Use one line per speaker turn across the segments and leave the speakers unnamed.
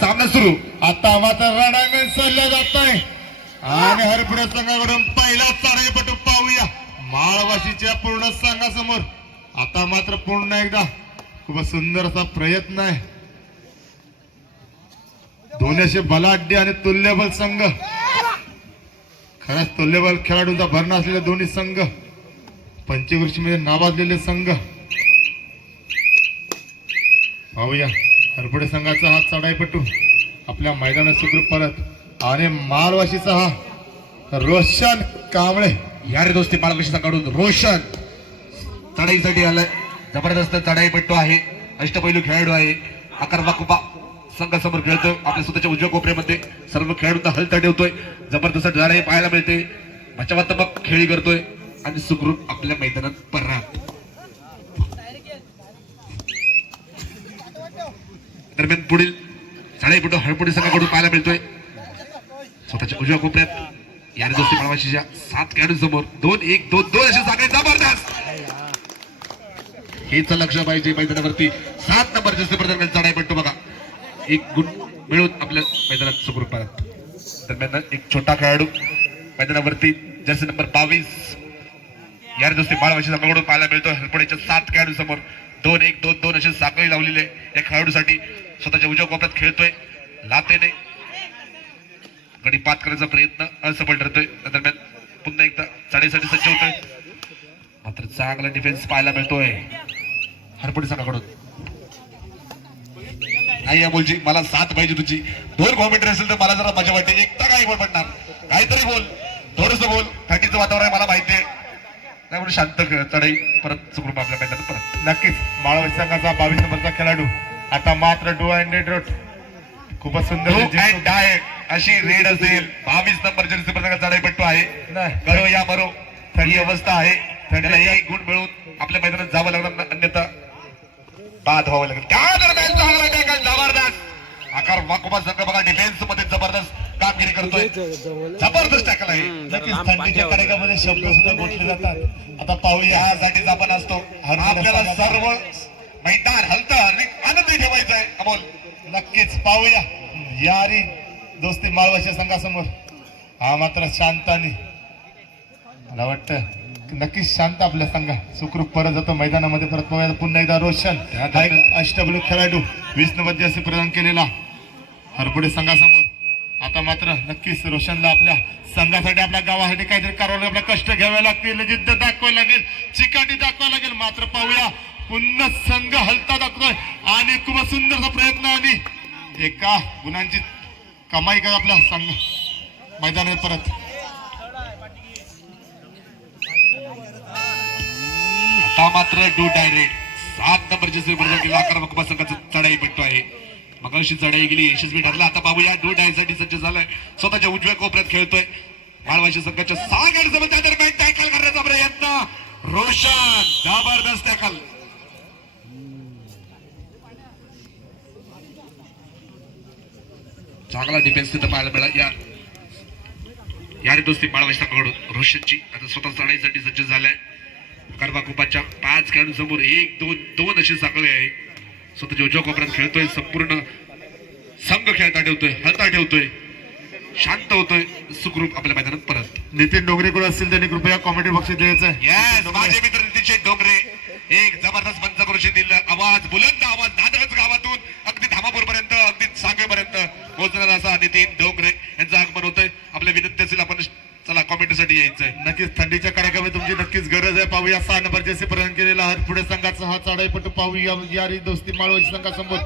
सामना सुरू.
आता मात्र रणांगण सरलं जात आहे आणि हरपुडे संघाकडून पहिला चढाईपटू पाहूया. माळवाशीच्या पूर्ण संघासमोर. आता मात्र पूर्ण एकदा खूप सुंदर असा प्रयत्न आहे. दोनशे बलाढ्य आणि तुल्यबल संघ. खरंच तुल्यबल खेळाडूंचा भरणा असलेले दोन्ही संघ. पंचवर्षीमध्ये नावाजलेले संघ. पाहूया. हरपुडे संघाचा हा चढाईपटू आपल्या मैदानात सुखरूप परत आणि मालवाशीचा हा. रोशन कांबळे.
यारे दोस्ती मालवाशीचा काढून. रोशन. चढाईसाठी आलाय. जबरदस्त चढाईपट्टू आहे. अष्टपैलू खेळाडू आहे. अकरा वाकुपा संघासमोर खेळतोय. आपल्या स्वतःच्या उजव्या कोपऱ्यामध्ये सर्व खेळाडूंना हलता ठेवतोय. जबरदस्त चढाई पाहायला मिळते. मचावात्मक खेळी करतोय. आणि सुखरूप आपल्या मैदानात परत दरम्यान पुढील चढाईपटू हळपुडी संघाकडून पाहायला मिळतोय. स्वतःच्या उजव्या कोपऱ्यात याने दोस्ती माळवाशीच्या सात खेळाडूंसमोर दोन एक दोन दोन असे साखळे जबरदस्त! हेच लक्ष पाहिजे मैदानावरती सात नंबर जसे प्रदर्शन चढाई पडतो बघा. एक गुण मिळून आपल्या मैदानात सुखरूप पाहत दरम्यान एक छोटा खेळाडू मैदानावरती जर्सी नंबर बावीस. यार दोस्ती बाळवाशी संघाकडून पाहायला मिळतो हरपडेच्या सात खेळाडू समोर दोन एक दोन दोन असे साखळी लावलेले या खेळाडूसाठी स्वतःच्या उजव कोपऱ्यात खेळतोय. लातेने गडी पात करायचा प्रयत्न असफल ठरतोय. त्या दरम्यान पुन्हा एकदा चढाईसाठी सज्ज होतोय. मात्र चांगला डिफेन्स पाहायला मिळतोय. हरपडी संघाकडून. नाही या बोलची मला साथ पाहिजे तुझी. दोन कॉमेंट्री असेल तर मला जरा मजा वाटते. एकटा काही बोल म्हणणार काहीतरी बोल. थोडस बोल. थंडीचं वातावरण आहे मला माहिती आहे. त्यामुळे शांत चढाई परत सुखरूप आपल्या मैदानात परत.
नक्कीच. माळवाशी संघाचा बावीस नंबरचा खेळाडू. आता मात्र डो अँड रोड खूपच सुंदर
die. अशी रेड असेल. बावीस नंबर जर्सी चढाईपट्टू आहे. गरो या मरो थंडी अवस्था आहे. एक गुण मिळून आपल्या मैदानात जावं लागणार न- अन्यथा बाद व्हावं लागेल. त्या दरम्यान चांगला टॅकल जबरदस्त. आकार वाकोबा संघ बघा. डिफेन्समध्ये जबरदस्त कामगिरी करतोय. जबरदस्त टॅकल आहे.
नक्कीच थंडीच्या कडक्यामध्ये शब्द सुद्धा गोठले जातात. आता पाहूया
यासाठी आपण असतो. आपल्याला सर्व मैदान हलत आणि आनंदी ठेवायचा आहे. अमोल
नक्कीच पाहूया. यारी दोस्ती माळवाच्या संघासमोर. हा मात्र शांत आणि मला वाटतं नक्कीच शांत आपल्या संघा. सुखरूप परत जातो मैदानामध्ये. परत पाहूया पुन्हा एकदा रोशन. हा एक अष्टबलू खेळाडू वीस नव्वद असे प्रदान केलेला हरपुडे संघासमोर. आता मात्र नक्कीच रोशनला आपल्या संघासाठी आपल्या गावासाठी काहीतरी करावं लागेल. आपल्या कष्ट घ्यावे लागतील. जिद्द दाखवावी लागेल. चिकाटी दाखवावी लागेल. मात्र पाहूया पुन्हा संघ हलता दाखवतोय. आणि खूप सुंदरचा प्रयत्न आणि एका गुणांची कमाई कर आपल्या संघ मैदानात परत.
आता मात्र डू डायरेक्ट सात नंबरचे श्रीवर्धन केला अकरा मकुबा संघाचा चढाई भेटतो आहे. मग अशी चढाई गेली यशस्वी ठरला. आता बाबूया डू साठी सज्ज झालाय. स्वतःच्या उजव्या कोपऱ्यात खेळतोय. माळवाशी संघाच्या सहा गाडीसोबत त्या दरम्यान टॅकल करण्याचा प्रयत्न. रोशन जबरदस्त टॅकल चांगला डिफेन्स तिथं पाहायला मिळाला या यारी दोस्ती माळवाशी संघाकडून रोशनची आता स्वतः चढाईसाठी सज्ज झालाय करवा कुपाच्या पाच खेळाडूंसमोर एक दोन दोन असे साखळे आहे स्वतःच्या उजव्या कोपऱ्यात खेळतोय संपूर्ण संघ खेळता ठेवतोय हलता ठेवतोय शांत होतोय सुखरूप आपल्या मैदानात परत
नितीन डोंगरे कोण असतील त्यांनी कृपया कॉमेडी बक्षीस द्यायचं
माझे मित्र नितीन डोंगरे एक जबरदस्त पंचक्रोशी दिलं. आवाज बुलंद आवाज नांदगड गावातून. अगदी धामापूर पर्यंत अगदी सांगेपर्यंत पोहोचणार असा नितीन डोंगरे यांचं आगमन होतंय. आपल्या विनंती असेल आपण चला कॉमेंटसाठी यायचंय.
नक्कीच थंडीच्या कार्यक्रमात तुमची नक्कीच गरज आहे. पाहूया सहा नंबर जसे प्रदान केलेला हर पुढे संघाचा हा चढाईपटू पाहूया. यारी दोस्ती माळवाची संघासमोर.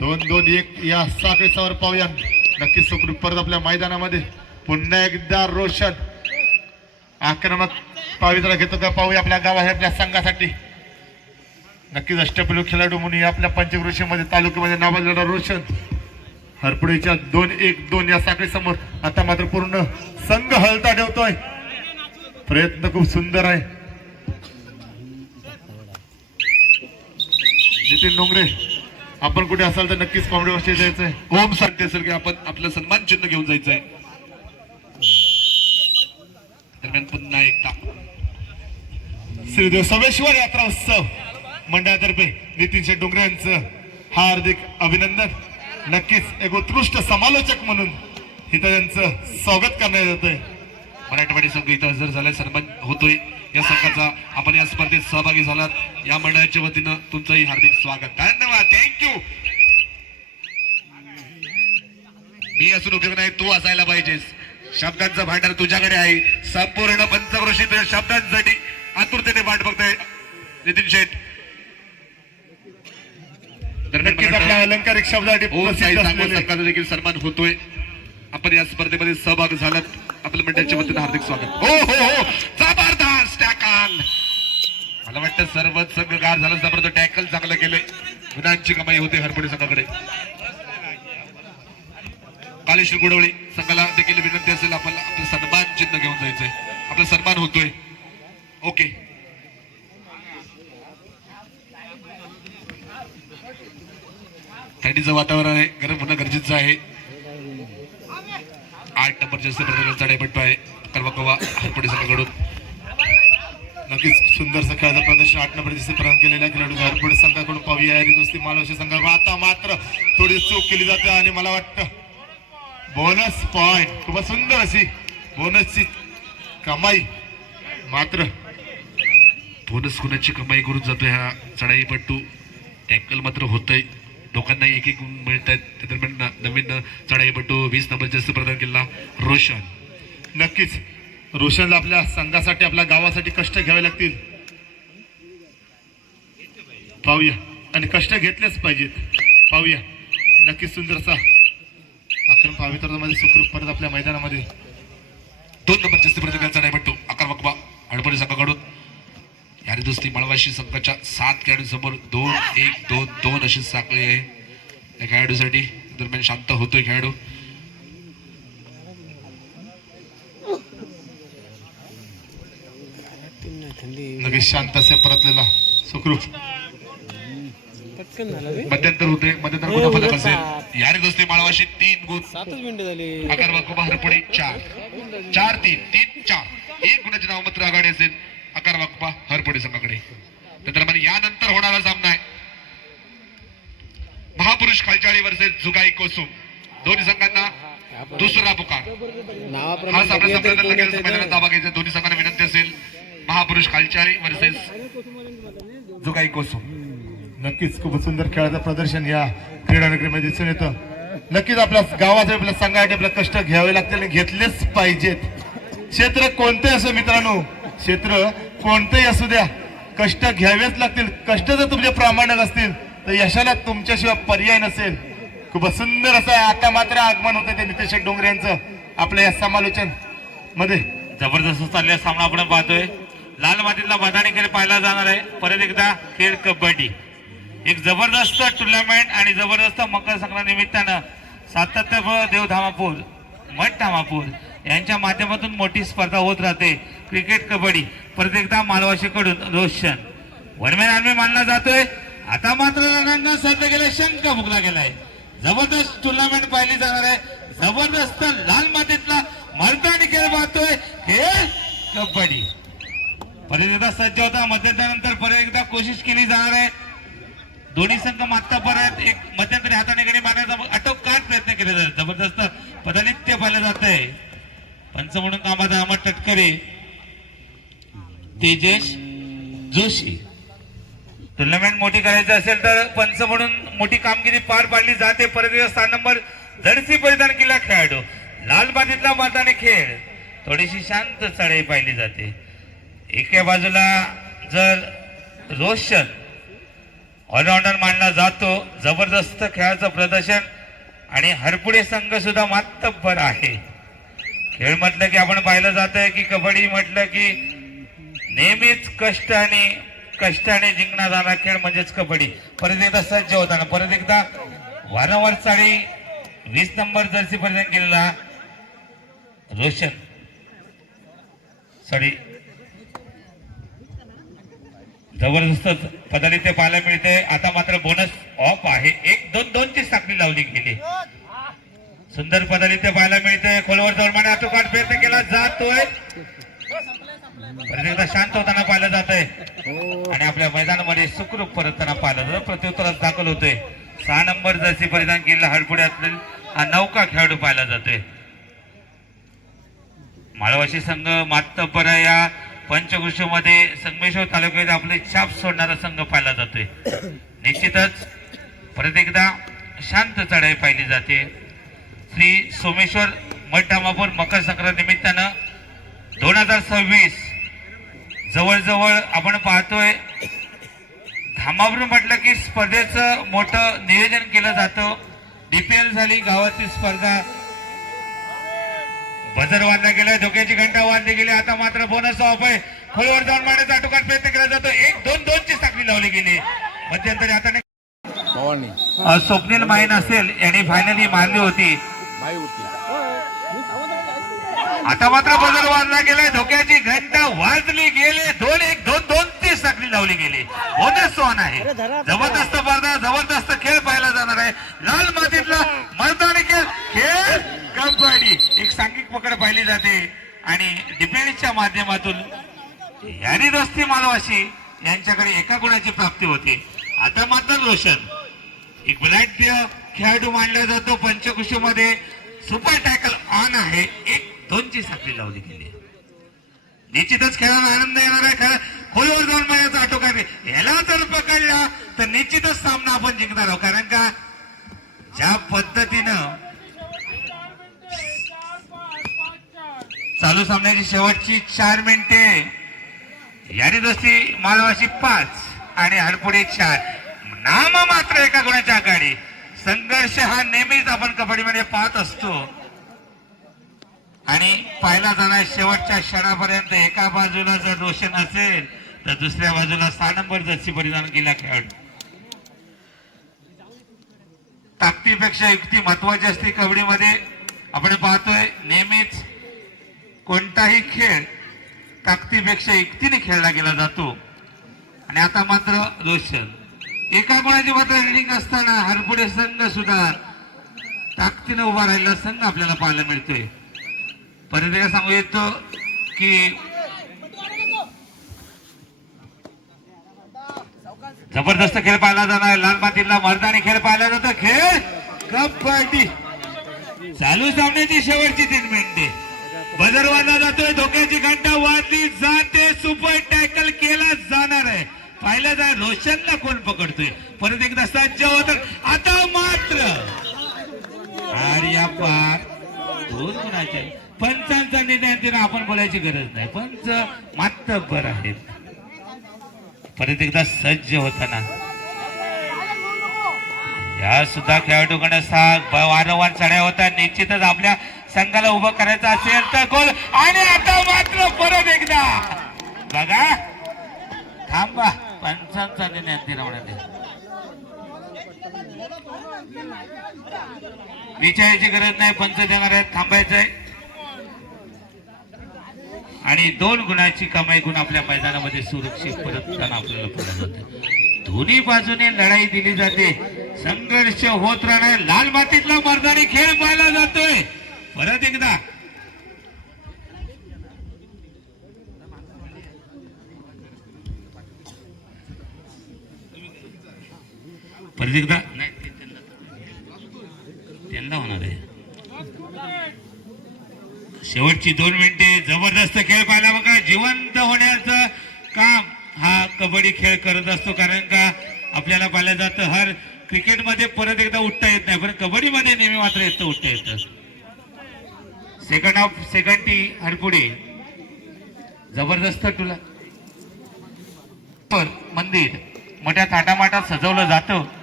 दोन दोन एक या साखळीसावर पाहूया. नक्कीच सुखरूप. परत आपल्या मैदानामध्ये पुन्हा एकदा रोशन. आक्रमक पावित्रा घेतो का? पाहूया आपल्या गावासाठी आपल्या संघासाठी. नक्कीच अष्टपैलू खेळाडू म्हणून आपल्या पंचकृषीमध्ये तालुक्यामध्ये नावाजलेला रोशन हरपुडेच्या दोन एक दोन या साखळी समोर आता मात्र पूर्ण संघ हलता ठेवतोय. प्रयत्न खूप सुंदर आहे. नितीन डोंगरे आपण कुठे असाल तर नक्कीच कॉमेडी वर्षी जायचंय.
ओम सांगते असेल की आपण आपलं सन्मान चिन्ह घेऊन जायचंय. दरम्यान पुन्हा एकदा.
श्रीदेव सोमेश्वर यात्रा उत्सव. मंडळातर्फे नितीन शेठ डोंगरे यांचं हार्दिक अभिनंदन. नक्कीच एक उत्कृष्ट समालोचक म्हणून इथं त्यांचं स्वागत करण्यात येतंय
मराठवाडी संघ इथं हजर झालाय सन्मान होतोय. या संघाचा आपण या स्पर्धेत सहभागी झालात. या मंडळाच्या वतीनं तुमचंही हार्दिक स्वागत. धन्यवाद. थँक्यू मी असून उपयोग नाही तू असायला पाहिजेस. शब्दांचं भांडार तुझ्याकडे आहे. संपूर्ण पंचक्रोशी तुझ्या शब्दांसाठी आतुरतेने वाट बघताय नितीन शेठ दरम्यान
नक्कीच आपल्या अलंकारिक शब्दासाठी
हो संघाचा देखील सन्मान होतोय. आपण या स्पर्धेमध्ये सहभाग झालात. आपल्या मंडळाच्या वतीनं हार्दिक स्वागत. हो हो हो. जबरदस्त टॅकल. मला वाटतं सर्वच संघ गार झालं जबरदस्त टॅकल चांगलं केलंय. गुणांची कमाई होते हरपडे संघाकडे. कालेश्वर गुडवळी संघाला देखील विनंती असेल आपल्याला आपलं सन्मान चिन्ह घेऊन जायचंय. आपला सन्मान होतोय. ओके. थंडीचं वातावरण आहे. गरम होणं गरजेचं आहे. आठ नंबर जास्त प्रकारचा डायपट्टू आहे. कर्मकवा हरपडे संघाकडून.
नक्कीच सुंदर खेळाचं प्रदर्शन. आठ नंबर दिवशी प्रदान केलेल्या खेळाडू झारपड संघाकडून पाहूया. यारी दोस्ती मालवशी संघ आता मात्र थोडी चूक केली जाते आणि मला वाटतं बोनस पॉइंट खूप सुंदर अशी बोनसची कमाई मात्र
बोनस कुणाची कमाई करून जातोय हा चढाईपट्टू टॅकल मात्र होतंय. दोघांना एक एक गुण मिळत आहेत त्या दरम्यान नवीन चढाईपट्टू वीस नंबर जास्त प्रदान केला रोशन.
नक्कीच. रोशनला आपल्या संघासाठी आपल्या गावासाठी कष्ट घ्यावे लागतील. पाहूया. आणि कष्ट घेतलेच पाहिजेत. पाहूया. नक्कीच सुंदरसा. अक्रम पावित्रामध्ये सुखरूप परत आपल्या मैदानामध्ये.
दोन नंबर जास्त प्रदान चढाईपट्टू आकार वकबा हडपडे संघाकडून. यारी दोस्ती मळवाशी संघाच्या सात खेळाडूंसमोर दोन एक दोन दोन अशी साखळी आहे. या खेळाडूसाठी दरम्यान शांत होतोय खेळाडू.
नक्कीच शांत असे परतलेला सुखरूप.
मध्यंतर होते मध्यंतर गुण फलक असेल? यारी दोस्ती माळवाशी तीन गुण.
सातच मिनिटं झाली.
आकार वाकोबा हरपडी चार. चार तीन तीन चार. एक गुणाचे नाव मात्र आघाडी असेल. आकार वाकोबा हरपडी संघाकडे नंतर यानंतर होणारा सामना आहे. महापुरुष खालचाळी वर्सेस जुगाई कोसुम. दोन्ही संघांना दुसरा पुकार. हा सामना
बघूया
संपल्यानंतर लगेच मैदानात
ते.
घ्यायचा दोन्ही संघांना विनंती असेल. महापुरुष खालचाळी वर्सेस जुगाई कोसुम.
नक्कीच खूप सुंदर खेळाचं प्रदर्शन या क्रीडानगरीमध्ये दिसून येतं. नक्कीच आपल्या गावात आपल्या संघासाठी आपल्या कष्ट घ्यावे लागतील आणि घेतलेच पाहिजेत. क्षेत्र कोणते असं मित्रांनो? क्षेत्र कोणतेही असू द्या कष्ट घ्यावेच लागतील. कष्ट जर तुमचे प्रामाणिक असतील तर यशाला तुमच्याशिवाय पर्याय नसेल. खूप सुंदर असं आहे. आता मात्र आगमन होतं ते नितेश डोंगरे यांचं आपल्या या समालोचनमध्ये.
जबरदस्त चाललेला सामना आपण पाहतोय. लाल मातीतला मैदानी खेळ पाहिला जाणार आहे. परत एकदा खेळ कबड्डी. एक जबरदस्त टुर्नामेंट आणि जबरदस्त मकर संक्रांत निमित्तानं सातत्य देव धामापूर मठ धामापूर यांच्या माध्यमातून मोठी स्पर्धा होत राहते. क्रिकेट कबड्डी परत एकदा मालवाशीकडून रोशन वरमेन आर्मी मानला जातोय. आता मात्र रणांना सज्ज गेलाय शंख भुगला गेलाय. जबरदस्त टुर्नामेंट पाहिली जाणार आहे. जबरदस्त लाल मातीतला मर्दानी खेळ पाहतोय खेळ कबड्डी. परत एकदा सज्ज होता. मध्यंतरानंतर परत एकदा कोशिश केली जाणार आहे. दोन्ही संघ मागता परत एक मध्यंतरी हाताने गडी मारण्याचा आटोकाट प्रयत्न केले जातात. जबरदस्त पदनित्य पाहिलं जात आहे पंच म्हणून कामात अहमद तटकरे. तेजेश जोशी. टुर्नामेंट मोठी करायची असेल तर पंच म्हणून मोठी कामगिरी पार पाडली जाते. परत स्थान नंबर जर्सी परिधान केला खेळाडू. लाल बाजीतला मैदानी खेळ. थोडीशी शांत चढाई पाहिली जाते. एका बाजूला जर रोशन ऑलराऊंडर मानला जातो. जबरदस्त खेळाचं प्रदर्शन आणि हरपुडे संघ सुद्धा मातब्बर आहे. खेळ म्हटलं की आपण पाहिलं जात आहे की कबड्डी म्हटलं की नेहमीच कष्टाने कष्टाने जिंकणार जाणारा खेळ म्हणजेच कबड्डी. परत एकदा सज्ज होताना परत एकदा वारंवार चाळी वीस नंबर जर्सी पर्यंत केलेला रोशन. साडी जबरदस्त पदारी ते पाहायला मिळते आता मात्र बोनस ऑफ आहे. एक दोन दोनची साखळी लावली गेली. सुंदर पदाने ते पाहायला मिळते खोलवर जोडमाने आटोकाट प्रयत्न केला. जातोय. प्रत्येकदा शांत होताना पाहिलं जात आहे आणि आपल्या मैदानामध्ये सुखरूप परतताना पाहिलं जातं प्रत्युत्तरात दाखल होतोय. सहा नंबर जर्सी परिधान केलेला हडपुड्यातील हा नौका खेळाडू पाहिला जातोय. माळवाशी संघ मातब्बर या पंचकृषीमध्ये संगमेश्वर तालुक्यात आपले छाप सोडणारा संघ पाहिला जातोय. निश्चितच प्रत्येकदा शांत चढाई पाहिली जाते. श्री सोमेश्वर मठधामापूर मकर संक्रांत निमित्तानं दोन हजार सव्वीस जवळजवळ आपण पाहतोय धामापूर म्हटलं की स्पर्धेचं मोठं नियोजन केलं जातं. डीपीएल झाली गावातील स्पर्धा. बजर बांधला गेलाय धोक्याची घंटा बांधली गेली आता मात्र बोनस ऑफ आहे. खोलवर जाऊन मारण्याचा अटोकाट प्रयत्न केला जातो. एक दोन दोन ची साखळी लावली गेली. मध्यंतरी आता स्वप्नील माहीन असेल यांनी फायनली मारली होती. आता मात्र बदल वाजला गेलाय. धोक्याची घंटा वाजली गेले. दोन एक दोन दोन ती साखळी लावली गेली. बोनस सोन आहे. जबरदस्त स्पर्धा जबरदस्त खेळ पाहायला जाणार आहे. लाल मातीतला मैदानी खेळ खेळ कबड्डी एक सांघिक पकड पाहिली जाते. आणि डिफेन्सच्या माध्यमातून यारी दोस्ती मालवाशी यांच्याकडे एका गुणाची प्राप्ती होते. आता मात्र रोशन. एक बलाढ्य खेळाडू मानला जातो पंचकुशीमध्ये. सुपर टॅकल ऑन आहे. एक दोनची साखळी लावली गेली निश्चितच खेळाला आनंद येणार आहे. खरं खोलवर जाऊन मारायचा आटोकाट याला जर पकडला तर निश्चितच सामना आपण जिंकणार आहोत. कारण का ज्या पद्धतीनं चालू सामन्याची शेवटची चार मिनिटे यारी दोस्ती मालवाशी पाच आणि हरपुडे चार. नाम मात्र एका गुणाच्या आघाडी. संघर्ष हा नेहमीच आपण कबड्डीमध्ये पाहत असतो. आणि पाहिला जाणार शेवटच्या क्षणापर्यंत एका बाजूला जर रोशन असेल तर दुसऱ्या बाजूला सहा नंबर जशी परिधान केला खेळाडू. ताकदीपेक्षा युक्ती महत्वाची असते कबड्डीमध्ये. आपण पाहतोय नेहमीच कोणताही खेळ ताकदीपेक्षा युक्तीने खेळला गेला जातो. आणि आता मात्र रोशन. एका कोणाची मात्र रिडिंग असताना हरपुडे संघ सुद्धा ताकदीनं उभा राहिलेला संघ आपल्याला पाहायला मिळतोय. परत सांगू येतो की जबरदस्त खेळ पाहिला जाणार. लाल मातीला मर्दानी खेळ पाहिला जातो. खेळ कबड्डी. चालू सामन्याची शेवटची तीन मिनिटे बदर वाजला जातोय. धोक्याची घंटा वाजली जाते. सुपर टॅकल केला जाणार आहे. पाहिलं जा रोशनला कोण पकडतोय? परत एकदा सज्ज होत. आता मात्र. आर्यापा दोन गुणाचे. पंचांचा निर्णय अंतिम आपण बोलायची गरज नाही. पंच मात्र बर आहेत. परत एकदा सज्ज होताना. या सुद्धा खेळाडूकडे सहा वारंवार चढ्या होता. निश्चितच आपल्या संघाला उभं करायचं असेल तर गोल. आणि आता मात्र परत एकदा. बघा. थांबा. पंचांचा ज्ञान अंतिम विचारायची गरज नाही पंच देणार आहेत थांबायचंय आणि दोन गुणाची कमाई गुण आपल्या मैदानामध्ये सुरक्षित परतताना आपल्याला पडत जाते दोन्ही बाजूने लढाई दिली जाते संघर्ष होत राहणार लाल मातीतला मर्दानी खेळ पाहिला जातोय परत एकदा परत एकदा? नाही त्यांना- त्यांना होणार आहे. शेवटची दोन मिनिटे जबरदस्त खेळ पाहिला बघा. जिवंत होण्याचं काम हा कबड्डी खेळ करत असतो. कारण का आपल्याला पाहिलं जातं हर क्रिकेटमध्ये परत एकदा उठता येत नाही. पण कबड्डीमध्ये नेहमी मात्र येतं उठता येतं. Second of second T Harpude जबरदस्त तुला. मंदिर. मोठ्या थाटामाटात सजवलं जातं.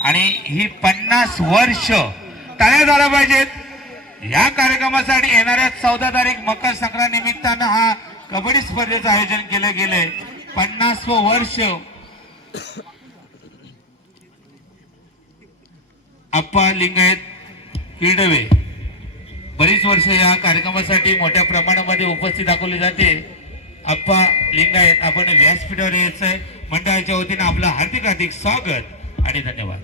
आणि ही पन्नास वर्ष टाळ्या झाल्या पाहिजेत. या कार्यक्रमासाठी येणाऱ्या चौदा तारीख मकर संक्रांत निमित्तानं हा कबड्डी स्पर्धेचं आयोजन केलं गेलंय. पन्नास वर्ष. अप्पा लिंगायत किडवे. बरीच वर्ष या कार्यक्रमासाठी मोठ्या प्रमाणामध्ये उपस्थित दाखवली जाते. अप्पा लिंगायत आपण व्यासपीठावर यायचंय. मंडळाच्या वतीनं आपलं हार्दिक हार्दिक स्वागत आणि धन्यवाद.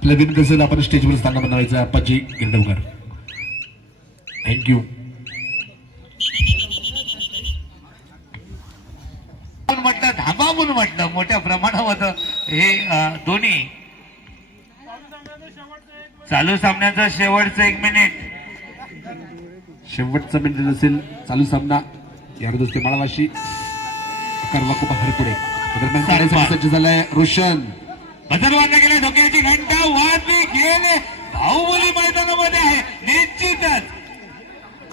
आपल्या बिनकसेल आपण स्टेजवर स्थान बनवायचं आप्पाजी गिरडवकर थँक्यू
म्हटलं धाबा म्हणून म्हटलं मोठ्या प्रमाणावर हे दोन्ही. चालू सामन्याचं शेवटचं एक मिनिट
शेवटचा मिनिट असेल चालू सामना. यार दोस्ती माळावाशी कर्वा खूप हरपुडे. दरम्यान कार्यक्रम सज्ज झालाय रोशन
बदल वाजला गेला धोक्याची घंटा वाजली गेले बाहुबली मैदानामध्ये आहे निश्चितच.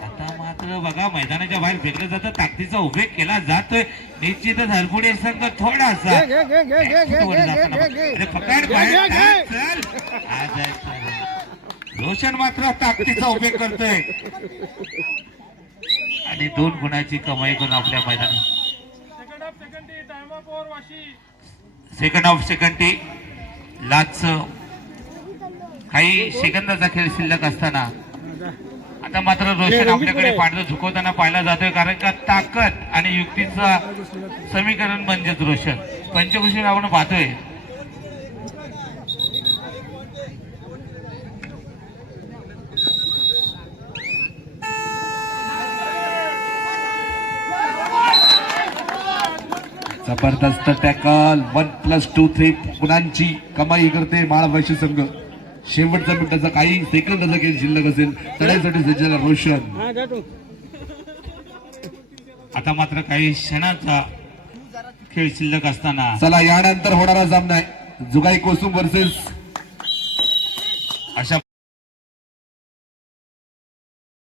आता मात्र बघा मैदानाच्या बाहेर फेकलं जातं ताकदीचा उपयोग केला जातोय. निश्चितच हरपुडे संघ थोडासा पकड बाहेर. चल. आज. रोशन मात्र ताकदीचा उपयोग करतोय. आणि दोन गुणाची कमाई करून आपल्या मैदानात. सेकंड ऑफ सेकंडी लाच काही सेकंदाचा खेळ शिल्लक असताना. आता मात्र रोशन आपल्याकडे पाडलं झुकवताना पाहिला जातोय कारण का ताकद आणि युक्तीचं समीकरण म्हणजेच रोशन. पंचकृषी आपण पाहतोय.
जबरदस्त tackle one plus two three गुणांची कमाई करते माळावाशी संघ. शेवटचा मिनिटाचा काही सेकंदाचा खेळ शिल्लक असेल. चढाईसाठी सज्ज झाला रोशन
आता मात्र काही क्षणाचा खेळ शिल्लक असताना.
चला यानंतर होणारा सामना आहे. जुगाई कोसुम वर्सेस